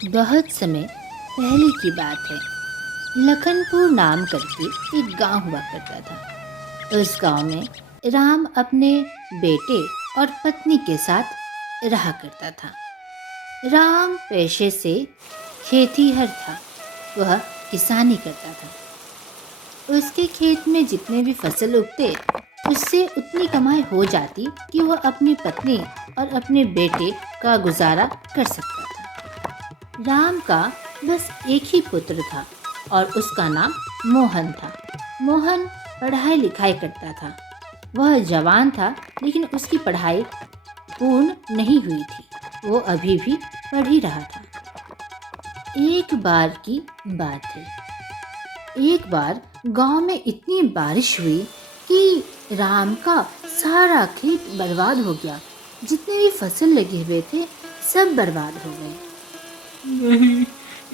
बहुत समय पहले की बात है। लखनपुर नाम करके एक गांव हुआ करता था। उस गांव में राम अपने बेटे और पत्नी के साथ रहा करता था। राम पेशे से खेतीहर था। वह किसानी करता था। उसके खेत में जितने भी फसल उगते उससे उतनी कमाई हो जाती कि वह अपनी पत्नी और अपने बेटे का गुजारा कर सकता था। राम का बस एक ही पुत्र था और उसका नाम मोहन था। मोहन पढ़ाई लिखाई करता था। वह जवान था लेकिन उसकी पढ़ाई पूर्ण नहीं हुई थी। वो अभी भी पढ़ ही रहा था। एक बार की बात है। एक बार गांव में इतनी बारिश हुई कि राम का सारा खेत बर्बाद हो गया। जितने भी फसल लगे हुए थे सब बर्बाद हो गए। नहीं,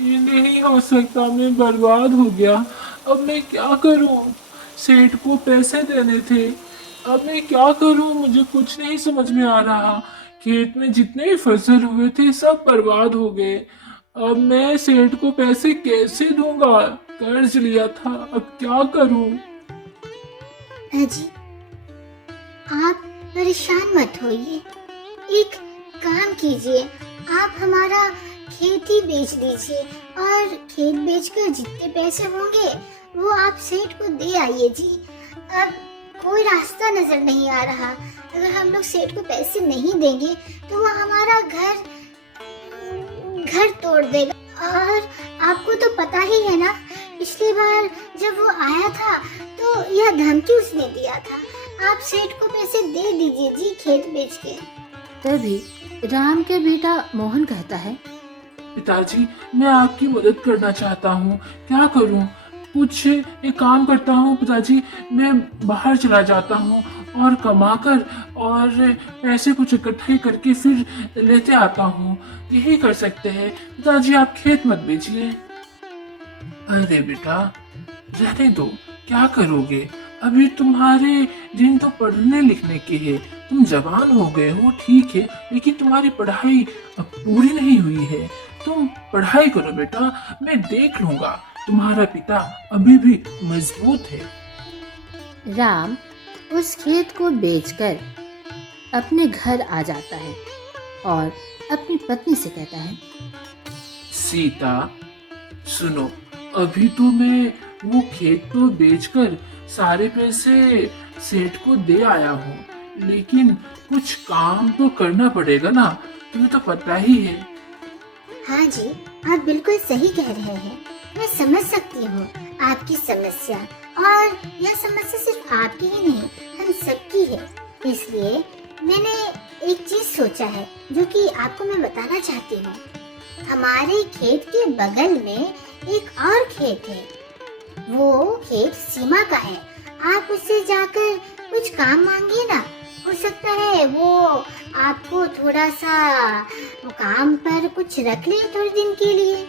ये नहीं हो सकता। मैं बर्बाद हो गया। अब मैं क्या करूं? सेठ को पैसे देने थे। अब मैं क्या करूं? मुझे कुछ नहीं समझ में आ रहा। खेत में जितने भी फसल हुए थे सब बर्बाद हो गए। अब मैं सेठ को पैसे कैसे दूंगा? कर्ज लिया था, अब क्या करूं? अजी, आप परेशान मत होइए। एक काम कीजिए, आप हमारा खेत ही बेच दीजिए और खेत बेचकर जितने पैसे होंगे वो आप सेठ को दे आइए जी। अब कोई रास्ता नजर नहीं आ रहा। अगर हम लोग सेठ को पैसे नहीं देंगे तो वो हमारा घर तोड़ देगा। और आपको तो पता ही है ना, पिछली बार जब वो आया था तो यह धमकी उसने दिया था। आप सेठ को पैसे दे दीजिए जी खेत बेच के। तभी राम के बेटा मोहन कहता है, पिताजी, मैं आपकी मदद करना चाहता हूँ। क्या करूँ? कुछ एक काम करता हूँ पिताजी। मैं बाहर चला जाता हूँ और कमाकर और पैसे कुछ इकट्ठे करके फिर लेते आता हूँ। यही कर सकते हैं पिताजी। आप खेत मत बेचिए। अरे बेटा, रहने दो। क्या करोगे? अभी तुम्हारे दिन तो पढ़ने लिखने के हैं। तुम जवान हो गए हो, ठीक है, लेकिन तुम्हारी पढ़ाई अब पूरी नहीं हुई है। तुम पढ़ाई करो बेटा, मैं देख लूंगा। तुम्हारा पिता अभी भी मजबूत है। राम उस खेत को बेचकर अपने घर आ जाता है और अपनी पत्नी से कहता है, सीता, सुनो, अभी तो मैं वो खेत तो बेचकर सारे पैसे सेठ को दे आया हूँ, लेकिन कुछ काम तो करना पड़ेगा ना। तुम्हें तो पता ही है। हाँ जी, आप बिल्कुल सही कह रहे हैं। मैं समझ सकती हूँ आपकी समस्या, और यह समस्या सिर्फ आपकी ही नहीं, हम सबकी है। इसलिए मैंने एक चीज सोचा है जो कि आपको मैं बताना चाहती हूँ। हमारे खेत के बगल में एक और खेत है। वो खेत सीमा का है। आप उससे जाकर कुछ काम मांगिए ना। हो सकता है वो आपको थोड़ा सा वो काम पर कुछ रख ले थोड़े दिन के लिए।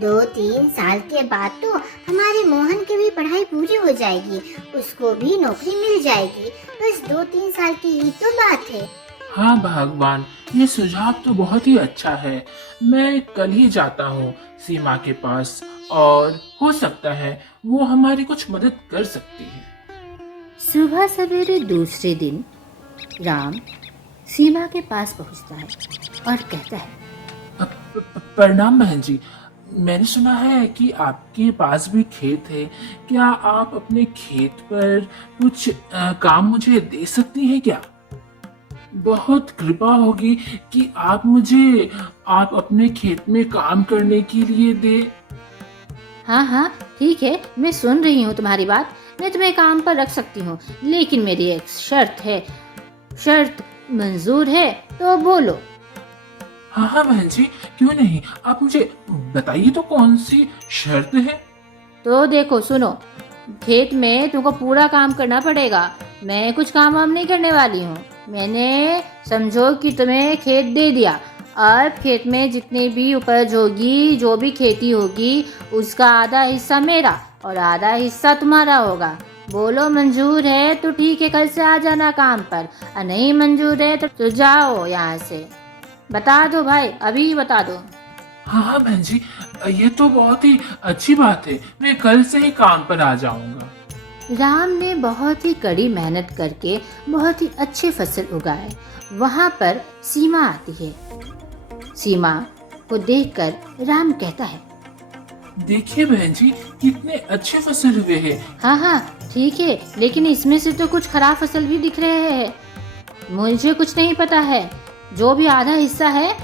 2-3 साल के बाद तो हमारे मोहन की भी पढ़ाई पूरी हो जाएगी, उसको भी नौकरी मिल जाएगी। बस 2-3 साल की ही तो बात है। हाँ भगवान, ये सुझाव तो बहुत ही अच्छा है। मैं कल ही जाता हूँ सीमा के पास, और हो सकता है वो हमारी कुछ मदद कर सकती है। सुबह सवेरे दूसरे दिन राम सीमा के पास पहुंचता है और कहता है, प्रणाम बहन जी। मैंने सुना है कि आपके पास भी खेत है। क्या आप अपने खेत पर कुछ काम मुझे दे सकती हैं क्या? बहुत कृपा होगी कि आप अपने खेत में काम करने के लिए दे। हाँ हाँ ठीक है, मैं सुन रही हूँ तुम्हारी बात। मैं तुम्हें काम पर रख सकती हूँ, लेकिन मेरी एक शर्त है। शर्त मंजूर है तो बोलो। हाँ हाँ बहन जी, क्यों नहीं। आप मुझे बताइए तो कौन सी शर्त है? तो देखो सुनो, खेत में तुमको पूरा काम करना पड़ेगा। मैं कुछ काम वाम नहीं करने वाली हूँ। मैंने समझो कि तुम्हें खेत दे दिया। अब खेत में जितनी भी उपज होगी, जो भी खेती होगी, उसका आधा हिस्सा मेरा और आधा हिस्सा तुम्हारा होगा। बोलो मंजूर है तो ठीक है, कल से आ जाना काम पर, और नहीं मंजूर है तो जाओ यहाँ से। बता दो भाई, अभी बता दो। हाँ हाँ बहन जी, ये तो बहुत ही अच्छी बात है। मैं कल से ही काम पर आ जाऊंगा। राम ने बहुत ही कड़ी मेहनत करके बहुत ही अच्छे फसल उगाए। वहाँ पर सीमा आती है। सीमा को देखकर राम कहता है, देखिए बहन जी, कितने अच्छे फसल हुए हैं। हाँ हाँ ठीक है, लेकिन इसमें से तो कुछ खराब फसल भी दिख रहे हैं। मुझे कुछ नहीं पता है। जो भी आधा हिस्सा है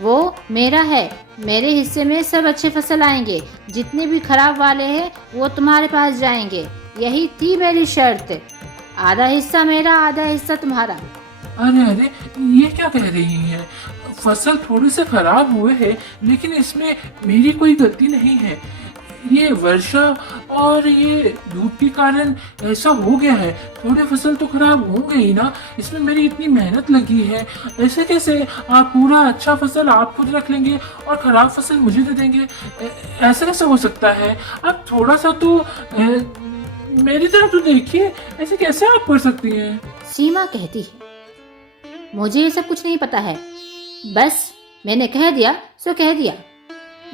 वो मेरा है। मेरे हिस्से में सब अच्छे फसल आएंगे। जितने भी खराब वाले हैं वो तुम्हारे पास जाएंगे। यही थी मेरी शर्त। आधा हिस्सा मेरा, आधा हिस्सा तुम्हारा। अरे अरे, ये क्या कह रही हैं? फसल थोड़े से खराब हुए हैं, लेकिन इसमें मेरी कोई गलती नहीं है। ये वर्षा और ये धूप के कारण ऐसा हो गया है। थोड़े फसल तो खराब होंगे ही ना, इसमें मेरी इतनी मेहनत लगी है। ऐसे कैसे आप पूरा अच्छा फसल आप खुद रख लेंगे और खराब फसल मुझे दे देंगे? ऐसा कैसे हो सकता है? आप थोड़ा सा तो मेरी तरफ तो देखिए। ऐसे कैसे आप कर सकती हैं? सीमा कहती है, मुझे ये सब कुछ नहीं पता है। बस मैंने कह दिया सो कह दिया।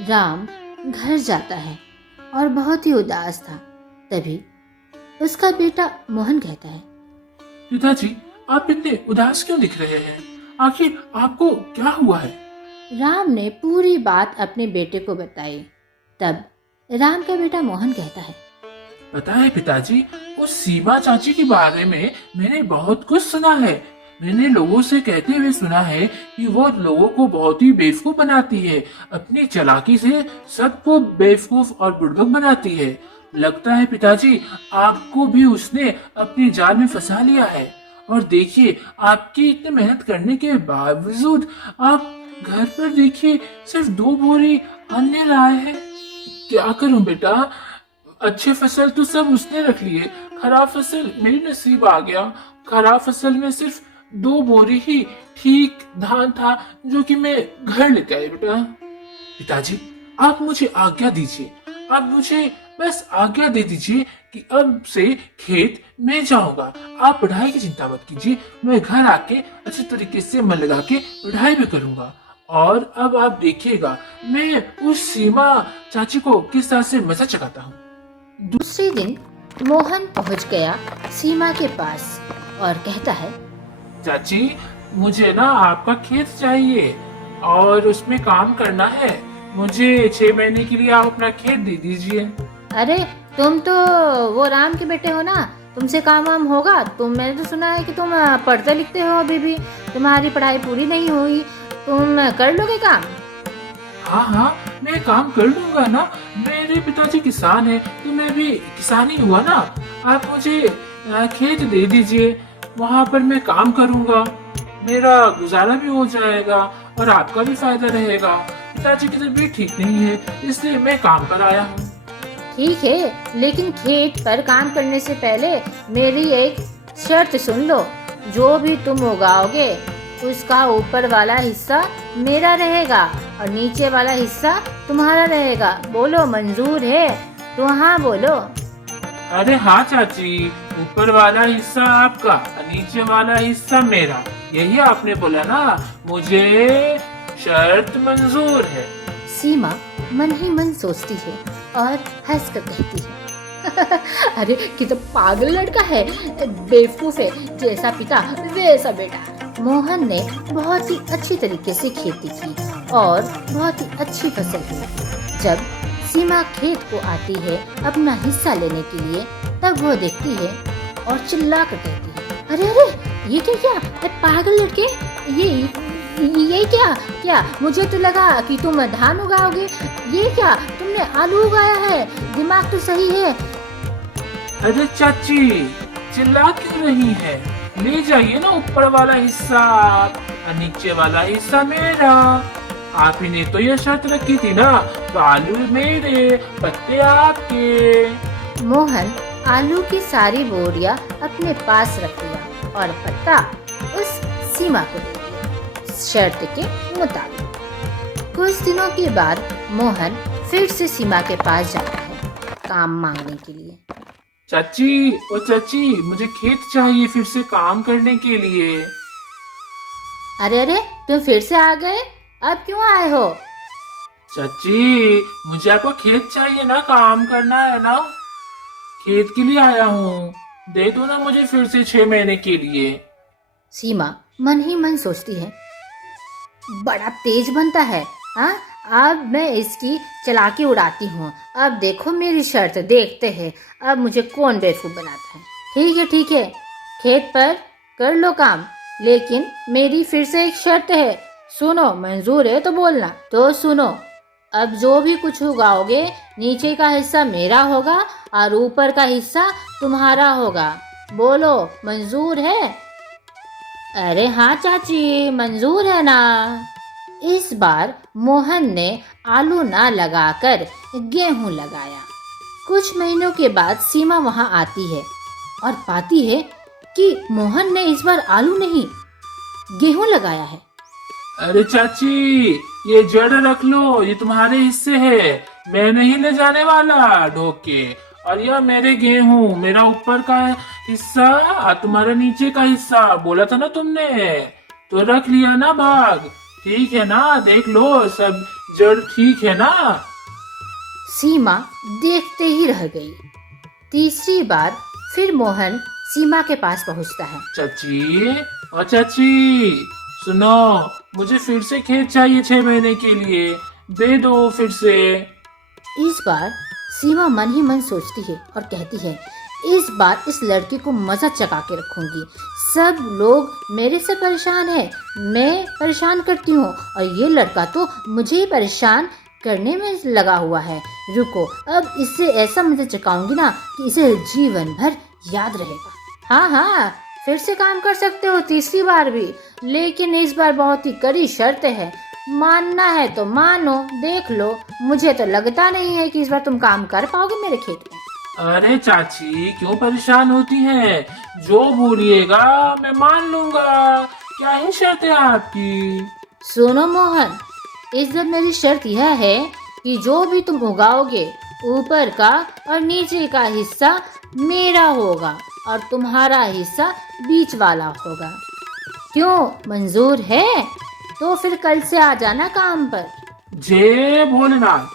राम घर जाता है और बहुत ही उदास था। तभी उसका बेटा मोहन कहता है, पिताजी, आप इतने उदास क्यों दिख रहे हैं? आखिर आपको क्या हुआ है? राम ने पूरी बात अपने बेटे को बताई। तब राम का बेटा मोहन कहता है, पता है पिताजी, उस सीमा चाची के बारे में मैंने बहुत कुछ सुना है। मैंने लोगों से कहते हुए सुना है कि वो लोगों को बहुत ही बेवकूफ बनाती है। अपनी चालाकी से सबको बेवकूफ और बुड़बक बनाती है। लगता है पिताजी, आपको भी उसने अपने जाल में फंसा लिया है। और देखिए, आपकी इतनी मेहनत करने के बावजूद आप घर पर देखिए सिर्फ 2 बोरी अन्न लाए हैं। क्या करूं बेटा? अच्छे फसल तो सब उसने रख लिए, खराब फसल मेरी नसीब आ गया। खराब फसल में सिर्फ 2 बोरी ही ठीक धान था, जो कि मैं घर लेके आया। बेटा, पिताजी, आप मुझे आज्ञा दीजिए। आप मुझे बस आज्ञा दे दीजिए कि अब से खेत मैं जाऊंगा। आप पढ़ाई की चिंता मत कीजिए। मैं घर आके अच्छे तरीके से मन लगा के पढ़ाई भी करूंगा। और अब आप देखिएगा मैं उस सीमा चाची को किस तरह से मजा चखाता हूँ। दूसरे दिन मोहन पहुंच गया सीमा के पास और कहता है, चाची, मुझे ना आपका खेत चाहिए और उसमें काम करना है। मुझे 6 महीने के लिए आप अपना खेत दे दीजिए। अरे तुम तो वो राम के बेटे हो ना, तुमसे काम वाम होगा? मैंने तो सुना है कि तुम पढ़ते लिखते हो, अभी भी तुम्हारी पढ़ाई पूरी नहीं हुई। तुम कर लोगे काम? हाँ हाँ, मैं काम कर लूंगा ना। मेरे पिताजी किसान है, तो मैं भी किसान ही हुआ ना। आप मुझे खेत दे दीजिए, वहाँ पर मैं काम करूंगा। मेरा गुजारा भी हो जाएगा और आपका भी फायदा रहेगा। पिताजी की तबीयत ठीक नहीं है, इसलिए मैं काम पर आया हूँ। ठीक है, लेकिन खेत पर काम करने से पहले मेरी एक शर्त सुन लो। जो भी तुम उगाओगे उसका ऊपर वाला हिस्सा मेरा रहेगा और नीचे वाला हिस्सा तुम्हारा रहेगा। बोलो मंजूर है? तो हाँ बोलो। अरे हाँ चाची, ऊपर वाला हिस्सा आपका और नीचे वाला हिस्सा मेरा। यही आपने बोला ना? मुझे शर्त मंजूर है। सीमा मन ही मन सोचती है और हंस कर कहती है, अरे कितना पागल लड़का है, बेवकूफ है। जैसा पिता वैसा बेटा। मोहन ने बहुत ही अच्छी तरीके से खेती की और बहुत ही अच्छी फसल हुई। जब सीमा खेत को आती है अपना हिस्सा लेने के लिए, तब वो देखती है और चिल्ला कर कहती है, अरे अरे ये क्या? अरे पागल लड़के, ये क्या? मुझे तो लगा कि तुम धान उगाओगे। ये क्या तुमने आलू उगाया है? दिमाग तो सही है। अरे चाची, चिल्ला क्यों रही है? ले जाइए ना ऊपर वाला हिस्सा और नीचे वाला हिस्सा मेरा। आप ही ने तो ये शर्त रखी थी ना, तो आलू मेरे, पत्ते आपके। मोहन आलू की सारी बोरियां अपने पास रख लिया और पत्ता उस सीमा को दे दिया, शर्त के मुताबिक। कुछ दिनों के बाद मोहन फिर से सीमा के पास जाता है काम मांगने के लिए। चाची, ओ चाची, मुझे खेत चाहिए फिर से काम करने के लिए। अरे अरे तुम फिर से आ गए? अब क्यों आए हो? चाची मुझे आपको खेत चाहिए ना, काम करना है ना, खेत के लिए आया हूँ, दे दो ना मुझे फिर से 6 महीने के लिए। सीमा मन ही मन सोचती है, बड़ा तेज बनता है। हाँ, अब मैं इसकी चालाकी उड़ाती हूँ। अब देखो मेरी शर्त, देखते हैं अब मुझे कौन बेवकूफ़ बनाता है। ठीक है, खेत पर कर लो काम, लेकिन मेरी फिर से एक शर्त है। सुनो, मंजूर है तो बोलना। तो सुनो, अब जो भी कुछ उगाओगे नीचे का हिस्सा मेरा होगा और ऊपर का हिस्सा तुम्हारा होगा। बोलो, मंजूर है? अरे हाँ चाची, मंजूर है ना। इस बार मोहन ने आलू ना लगाकर गेहूं लगाया। कुछ महीनों के बाद सीमा वहां आती है और पाती है कि मोहन ने इस बार आलू नहीं, गेहूं लगाया है। अरे चाची, ये जड़ रख लो, ये तुम्हारे हिस्से है, मैं नहीं ले जाने वाला ढोक के। और यह मेरे गेहूं, मेरा ऊपर का हिस्सा और तुम्हारा नीचे का हिस्सा, बोला था ना तुमने, तो रख लिया ना भाग। ठीक है ना, देख लो सब जड़ ठीक है ना। सीमा देखते ही रह गई। तीसरी बार फिर मोहन सीमा के पास पहुंचता है। चाची, और चाची सुनो, मुझे फिर से खेत चाहिए 6 महीने के लिए, दे दो फिर से। इस बार सीमा मन ही मन सोचती है और कहती है, इस बार इस लड़की को मजा चका के रखूंगी। सब लोग मेरे से परेशान है, मैं परेशान करती हूँ और ये लड़का तो मुझे ही परेशान करने में लगा हुआ है। रुको, अब इससे ऐसा मजा चकाऊंगी ना कि इसे जीवन भर याद रहेगा। हाँ, फिर से काम कर सकते हो तीसरी बार भी, लेकिन इस बार बहुत ही कड़ी शर्त है। मानना है तो मानो, देख लो, मुझे तो लगता नहीं है कि इस बार तुम काम कर पाओगे मेरे खेत में। अरे चाची, क्यों परेशान होती हैं? जो बोलिएगा मैं मान लूंगा, क्या ही शर्त है आपकी? सुनो मोहन, इस बार मेरी शर्त यह है कि जो भी तुम उगाओगे ऊपर का और नीचे का हिस्सा मेरा होगा और तुम्हारा हिस्सा बीच वाला होगा। क्यों, मंजूर है? तो फिर कल से आ जाना काम पर। जय भोलेनाथ।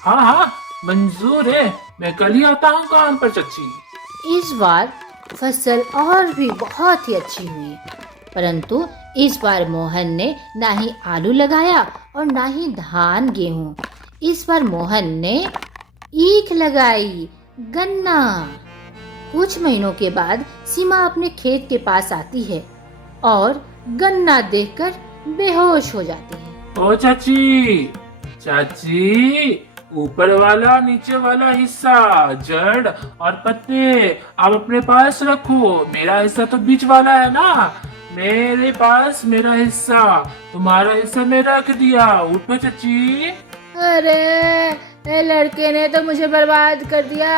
हाँ, मंजूर है, मैं कल ही आता हूँ काम पर चाची। इस बार फसल और भी बहुत ही अच्छी हुई, परंतु इस बार मोहन ने ना ही आलू लगाया और ना ही धान गेहूं। इस बार मोहन ने ईख लगाई, गन्ना। कुछ महीनों के बाद सीमा अपने खेत के पास आती है और गन्ना देखकर बेहोश हो जाती है। ओ चाची, ऊपर वाला नीचे वाला हिस्सा, जड़ और पत्ते आप अपने पास रखो, मेरा हिस्सा तो बीच वाला है ना। मेरे पास मेरा हिस्सा, तुम्हारा हिस्सा मैं रख दिया। उठो चाची। अरे, ये लड़के ने तो मुझे बर्बाद कर दिया।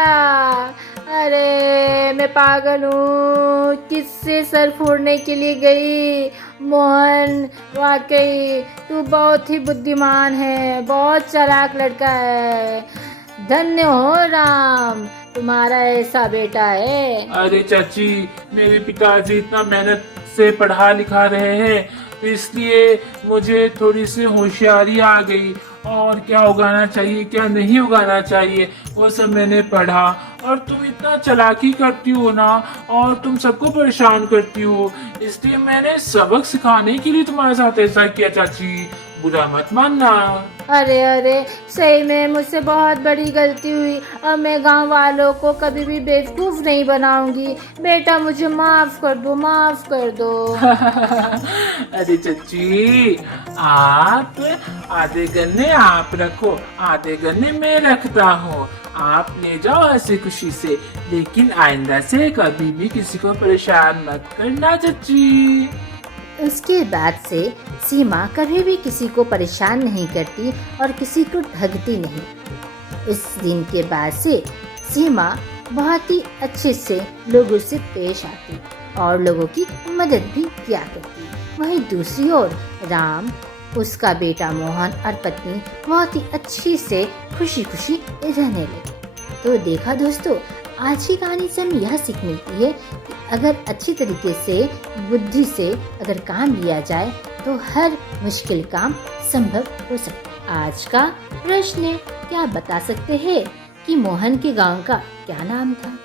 अरे, मैं पागल हूँ, किससे सर फोड़ने के लिए गई। मोहन, वाकई तू बहुत ही बुद्धिमान है, बहुत चालाक लड़का है। धन्य हो राम, तुम्हारा ऐसा बेटा है। अरे चाची, मेरे पिताजी इतना मेहनत से पढ़ा लिखा रहे हैं, तो इसलिए मुझे थोड़ी सी होशियारी आ गई, और क्या उगाना चाहिए क्या नहीं उगाना चाहिए वो सब मैंने पढ़ा। और तुम इतना चालाकी करती हो ना, और तुम सबको परेशान करती हो, इसलिए मैंने सबक सिखाने के लिए तुम्हारे साथ ऐसा किया चाची, बुरा मत मानना। अरे, सही में मुझसे बहुत बड़ी गलती हुई। अब मैं गांव वालों को कभी भी बेवकूफ नहीं बनाऊंगी। बेटा, मुझे माफ कर दो। अरे चाची, आप आधे गन्ने आप रखो, आधे गन्ने मैं रखता हूँ, आप ले जाओ हंसी खुशी से, लेकिन आइंदा से कभी भी किसी को परेशान मत करना चाची। उसके बाद से सीमा कभी भी किसी को परेशान नहीं करती और किसी को ठगती नहीं। उस दिन के बाद से सीमा बहुत ही अच्छे से लोगों से पेश आती और लोगों की मदद भी किया करती। वहीं दूसरी ओर राम, उसका बेटा मोहन और पत्नी बहुत ही अच्छी से खुशी खुशी रहने लगे। तो देखा दोस्तों, आज की कहानी से हमें यह सीख मिलती है कि अगर अच्छी तरीके से, बुद्धि से अगर काम लिया जाए तो हर मुश्किल काम संभव हो सकता है। आज का प्रश्न, क्या बता सकते हैं कि मोहन के गांव का क्या नाम था?